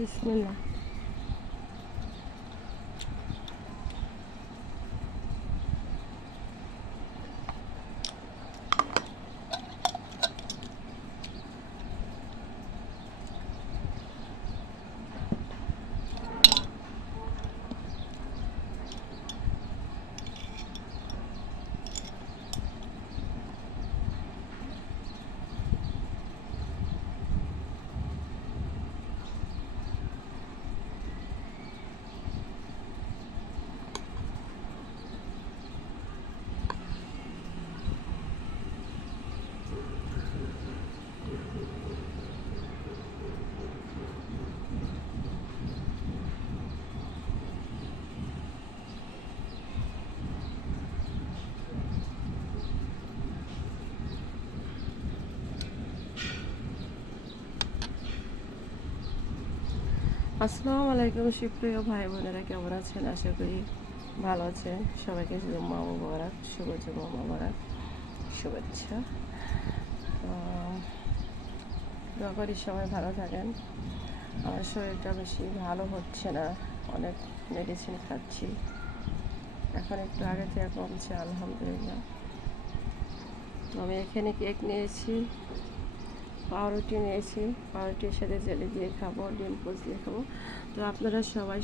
বিসমিল্লাহ। আসসালামু আলাইকুম সুপ্রিয় ভাই বোনেরা, কেমন আছেন? আশা করি ভালো আছেন। সবাইকে জুম্মা মোবারক, শুভ জুম্মা মোবারক, শুভেচ্ছা। দোয়া করি সবাই ভালো থাকেন। আমার শরীরটা বেশি ভালো হচ্ছে না, অনেক মেডিসিন খাচ্ছি, এখন একটু আগে থেকে কমছে আলহামদুলিল্লাহ। আমি এখানে কেক নিয়েছি, পাউরুটি নিয়েছি, পাউরুটির সাথে জেলি দিয়ে খাবো, ডিম পোচ দিয়ে খাবো। তো আপনারা সবাই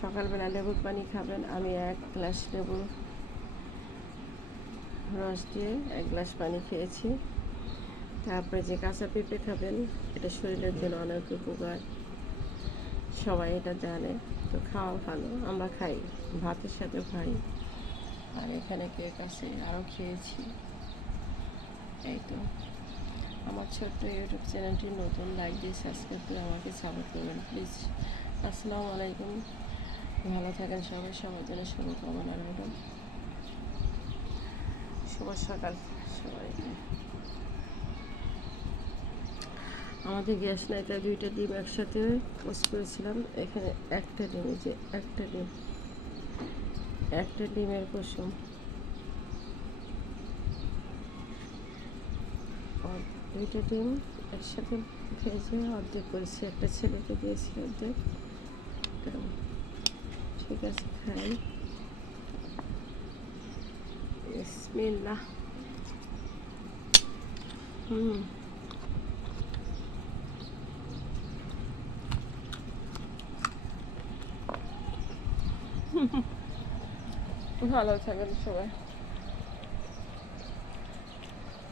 সকালবেলা লেবুর পানি খাবেন। আমি 1 গ্লাস লেবুর রস দিয়ে 1 গ্লাস পানি খেয়েছি। তারপরে যে কাঁচা পেঁপে খাবেন, এটা শরীরের জন্য অনেক উপকার, সবাই এটা জানে। তো খাওয়া ভালো, আমরা খাই, ভাতের সাথে খাই। আর এখানে কেক আছে, আরও খেয়েছি। এই তো আমার ছোট্ট ইউটিউব চ্যানেলটি নতুন, লাইক দিয়ে সাবস্ক্রাইব করে আমাকে সাপোর্ট করবেন প্লিজ। আসসালামু আলাইকুম, ভালো থাকেন সবাই, সবার জন্য শুভকামনা রইল। শুভ সকাল সবাইকে। আমাদের গ্যাস নাই, তাই 2টা ডিম একসাথে পোস্ট করেছিলাম। এখানে একটা ডিম, যে একটা ডিমের কুসুম, 2টা ডিম একসাথে ভেজে অর্ধেক করেছি, একটা ছেলেকে দিয়েছি অর্ধেক। ঠিক আছে, খাই। বিসমিল্লাহ। ভালো থাকেন সবাই।